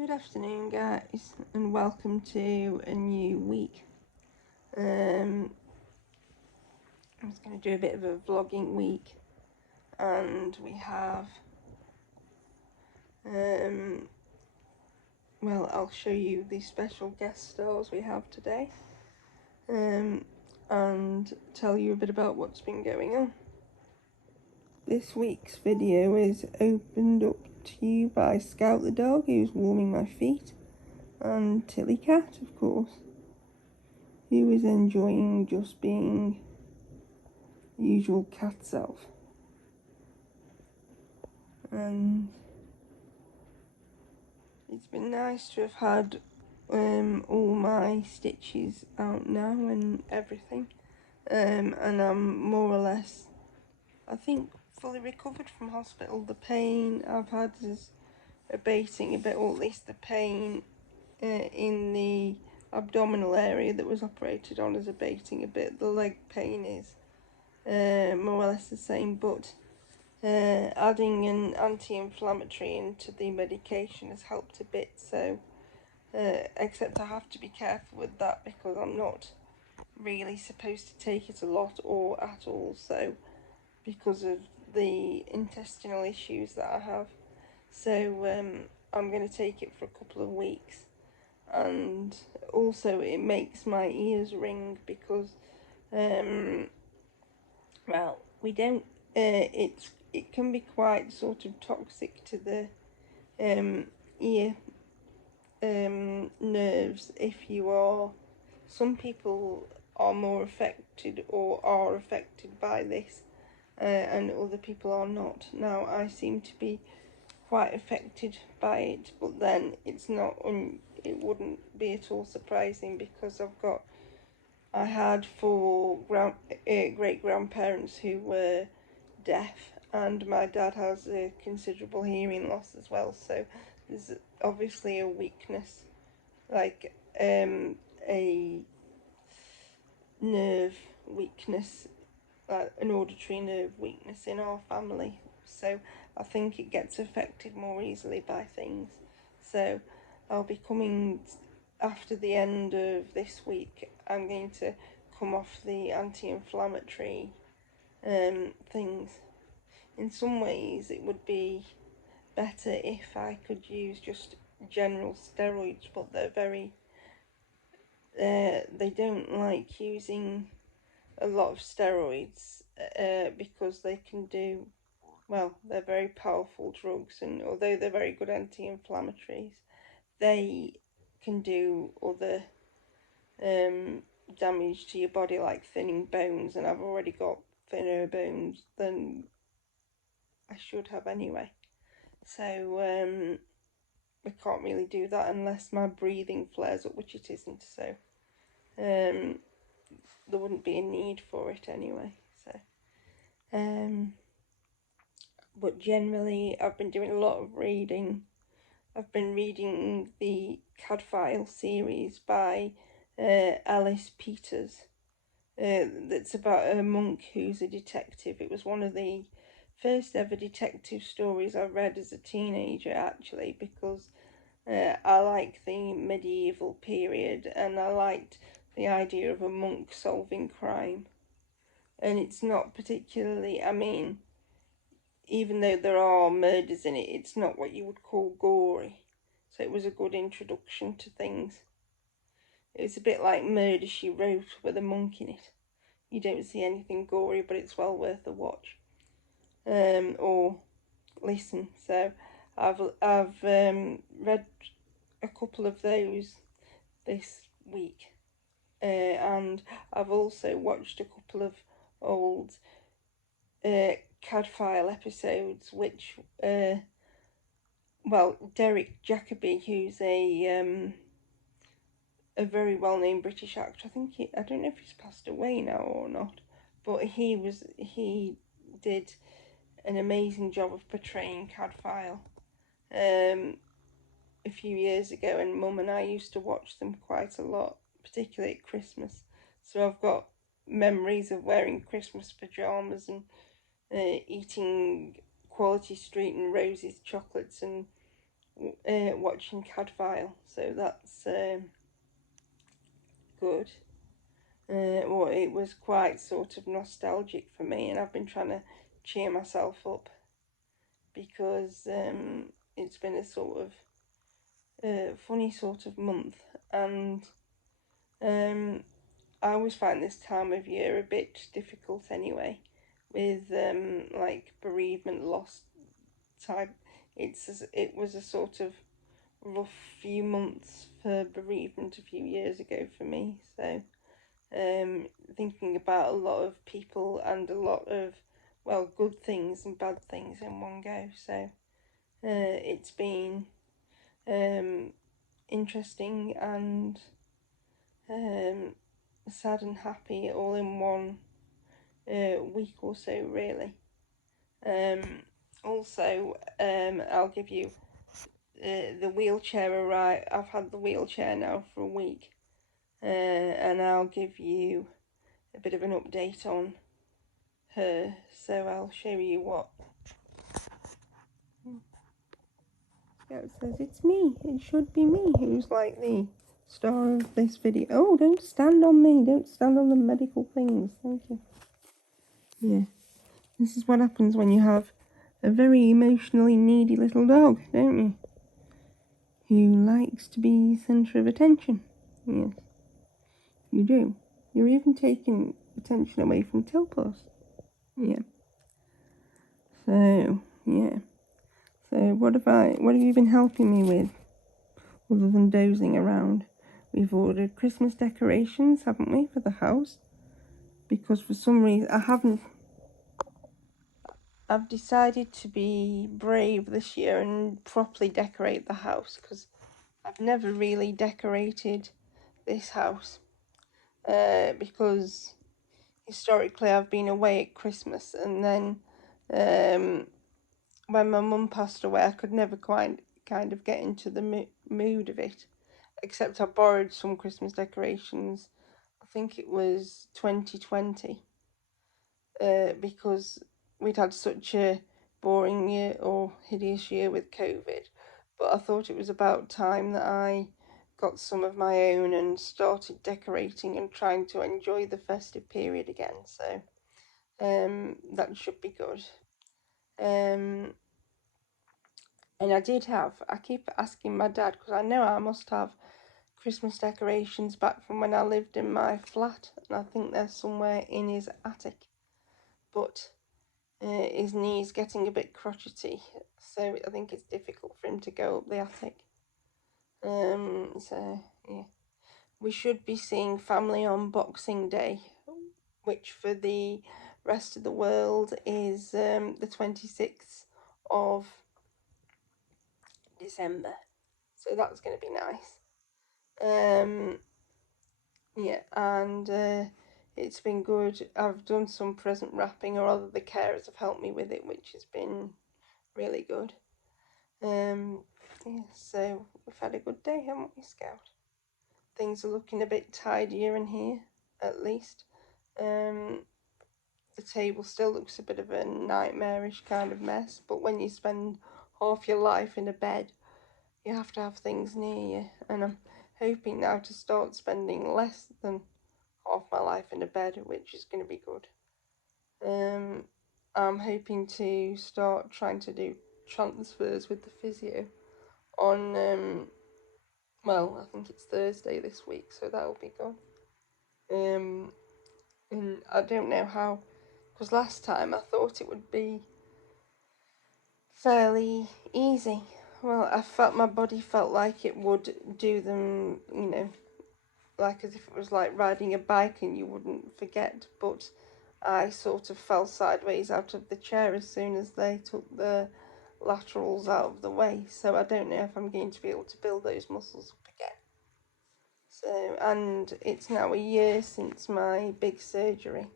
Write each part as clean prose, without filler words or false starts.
Good afternoon, guys, and welcome to a new week. I'm just going to do a bit of a vlogging week, and we have, I'll show you the special guest stars we have today, and tell you a bit about what's been going on. This week's video is opened up to you by Scout the dog, who's warming my feet, and Tilly Cat, of course, who is enjoying just being the usual cat self. And it's been nice to have had all my stitches out now and everything, and I'm more or less, I think, fully recovered from hospital. The pain I've had is abating a bit, or at least the pain in the abdominal area that was operated on is abating a bit. The leg pain is more or less the same, but adding an anti-inflammatory into the medication has helped a bit, so except I have to be careful with that because I'm not really supposed to take it a lot or at all, so because of the intestinal issues that I have. So I'm going to take it for a couple of weeks, and also it makes my ears ring because we don't it can be quite sort of toxic to the ear nerves if you are. Some people are more affected or are affected by this, and other people are not. Now I seem to be quite affected by it, but then it's not it wouldn't be at all surprising because I had four great grandparents who were deaf, and my dad has a considerable hearing loss as well, so there's obviously a weakness, like a nerve weakness, an auditory nerve weakness in our family, so I think it gets affected more easily by things. So I'll be coming after the end of this week. I'm going to come off the anti-inflammatory things. In some ways it would be better if I could use just general steroids, but they're very they don't like using a lot of steroids because they can do, well, they're very powerful drugs, and although they're very good anti-inflammatories, they can do other damage to your body, like thinning bones, and I've already got thinner bones than I should have anyway, so I can't really do that unless my breathing flares up, which it isn't, so there wouldn't be a need for it anyway. So but generally I've been doing a lot of reading. I've been reading the Cadfael series by Alice Peters. That's about a monk who's a detective. It was one of the first ever detective stories I read as a teenager, actually, because I like the medieval period, and I liked the idea of a monk solving crime. And it's not particularly, I mean, even though there are murders in it, it's not what you would call gory. So it was a good introduction to things. It was a bit like Murder, She Wrote with a monk in it. You don't see anything gory, but it's well worth a watch. Or listen. So I've read a couple of those this week, and I've also watched a couple of old Cadfael episodes, which Derek Jacobi, who's a very well-known British actor. I don't know if he's passed away now or not, but he did an amazing job of portraying Cadfael a few years ago, and Mum and I used to watch them quite a lot, particularly at Christmas. So I've got memories of wearing Christmas pyjamas and eating Quality Street and Rosie's chocolates and watching Cadfile, so that's good. Well, it was quite sort of nostalgic for me, and I've been trying to cheer myself up because it's been a sort of funny sort of month, and I always find this time of year a bit difficult anyway, with like bereavement, loss type. It was a sort of rough few months for bereavement a few years ago for me. So thinking about a lot of people and a lot of, well, good things and bad things in one go. So it's been interesting and sad and happy all in one week or so, really. Also, I'll give you the wheelchair arrive. I've had the wheelchair now for a week, and I'll give you a bit of an update on her. So I'll show you what. Yeah, it says it's me. It should be me who's like the star of this video. Oh, don't stand on me. Don't stand on the medical things. Thank you. Yeah, this is what happens when you have a very emotionally needy little dog, don't you? Who likes to be the centre of attention. Yes, you do. You're even taking attention away from Tilpos. Yeah. So, yeah. So what have you been helping me with, other than dozing around? We've ordered Christmas decorations, haven't we, for the house? Because for some reason I've decided to be brave this year and properly decorate the house, because I've never really decorated this house, because historically I've been away at Christmas, and then when my mum passed away, I could never quite kind of get into the mood of it, except I borrowed some Christmas decorations. I think it was 2020, because we'd had such a boring year or hideous year with COVID. But I thought it was about time that I got some of my own and started decorating and trying to enjoy the festive period again. So that should be good. And I keep asking my dad, because I know I must have Christmas decorations back from when I lived in my flat, and I think they're somewhere in his attic. But his knee's getting a bit crotchety, so I think it's difficult for him to go up the attic. So yeah, we should be seeing family on Boxing Day, which for the rest of the world is the 26th of December. So that's going to be nice. Yeah, and it's been good. I've done some present wrapping, or rather the carers have helped me with it, which has been really good. Yeah, so we've had a good day, haven't we, Scout? Things are looking a bit tidier in here, at least. The table still looks a bit of a nightmarish kind of mess, but when you spend half your life in a bed, you have to have things near you, and I'm hoping now to start spending less than half my life in a bed, which is going to be good. I'm hoping to start trying to do transfers with the physio on, well, I think it's Thursday this week, so that'll be good. And I don't know how, because last time I thought it would be fairly easy. Well, I felt my body felt like it would do them, like as if it was like riding a bike and you wouldn't forget, but I sort of fell sideways out of the chair as soon as they took the laterals out of the way, so I don't know if I'm going to be able to build those muscles up again. So, and it's now a year since my big surgery,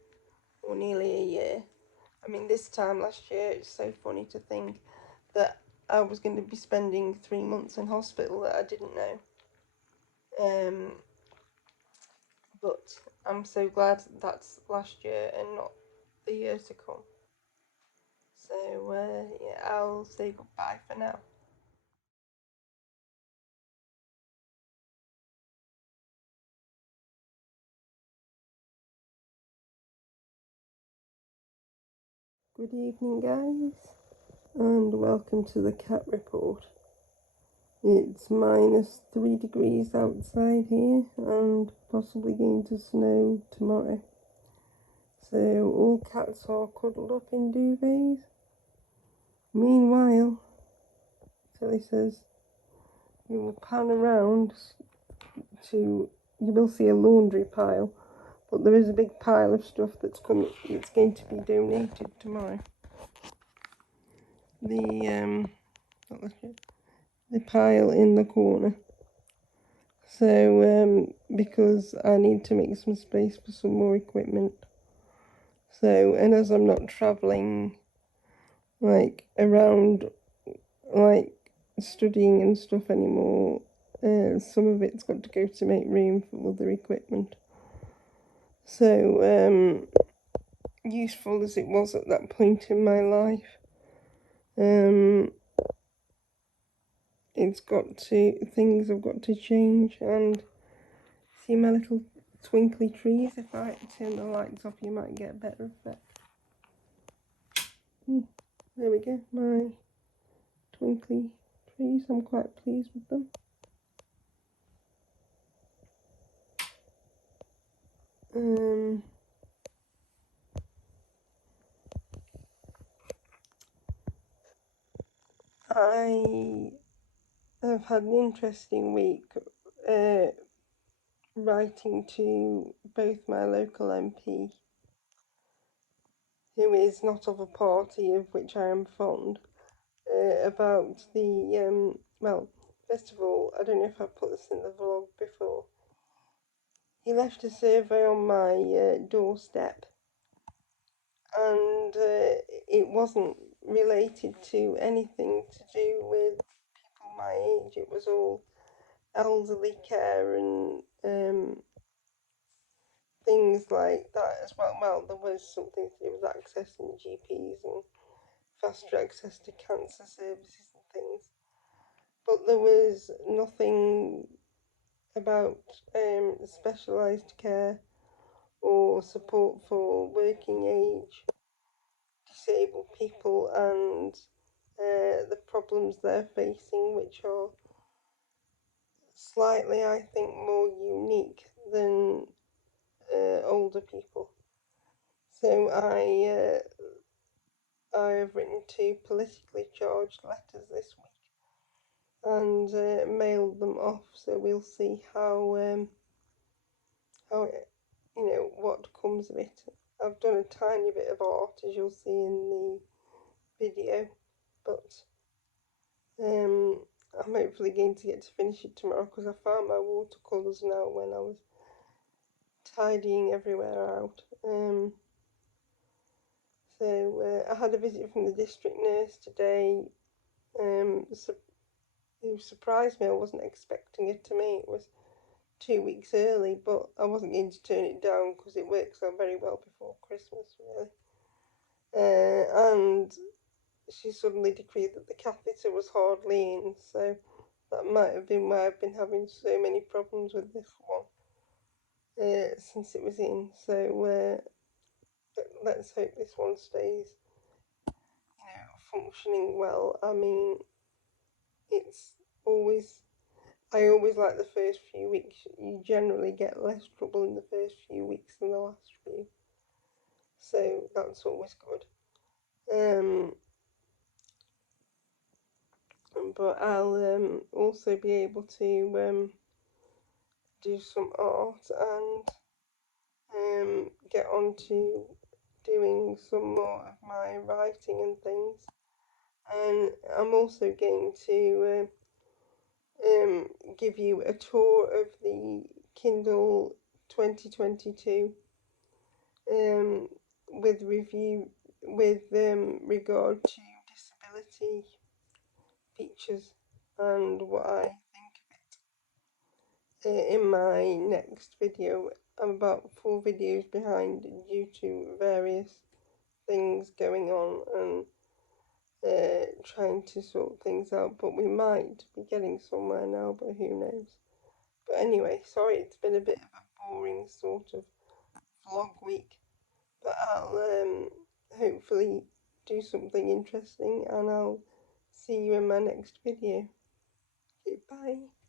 or nearly a year. I mean, this time last year, it's so funny to think that I was going to be spending 3 months in hospital that I didn't know. But I'm so glad that's last year and not the year to come. So, yeah, I'll say goodbye for now. Good evening, guys, and welcome to the cat report. It's -3 degrees outside here and possibly going to snow tomorrow. So all cats are cuddled up in duvets. Meanwhile, Tilly says, you will pan around you will see a laundry pile, but there is a big pile of stuff that's going to be donated tomorrow. The pile in the corner. So because I need to make some space for some more equipment. So, and as I'm not travelling like around like studying and stuff anymore, some of it's got to go to make room for other equipment. So useful as it was at that point in my life, things have got to change. And see my little twinkly trees? If I turn the lights off, you might get a better effect. There we go, my twinkly trees. I'm quite pleased with them. I have had an interesting week writing to both my local MP, who is not of a party of which I am fond, about the, well, first of all, I don't know if I've put this in the vlog before. He left a survey on my doorstep, and it wasn't related to anything to do with people my age. It was all elderly care and things like that as well. Well, there was something to do with accessing GPs and faster access to cancer services and things, but there was nothing about specialised care or support for working age disabled people and the problems they're facing, which are slightly, I think, more unique than older people. So I have written 2 politically charged letters this week and mailed them off. So we'll see how it, what comes of it. I've done a tiny bit of art, as you'll see in the video, but I'm hopefully going to get to finish it tomorrow, because I found my watercolours now when I was tidying everywhere out. So I had a visit from the district nurse today, who surprised me. I wasn't expecting it to me. It was 2 weeks early, but I wasn't going to turn it down because it works out very well before Christmas, really. And she suddenly decreed that the catheter was hardly in, so that might have been why I've been having so many problems with this one since it was in. So let's hope this one stays, functioning well. I mean, I always like the first few weeks. You generally get less trouble in the first few weeks than the last few, so that's always good. But I'll also be able to do some art and get on to doing some more of my writing and things. And I'm also going to give you a tour of the Kindle 2022 with regard to disability features and what I think of it. In my next video, I'm about 4 videos behind due to various things going on and trying to sort things out, but we might be getting somewhere now, but who knows. But anyway, sorry, it's been a bit of a boring sort of vlog week, but I'll hopefully do something interesting, and I'll see you in my next video. Okay, bye.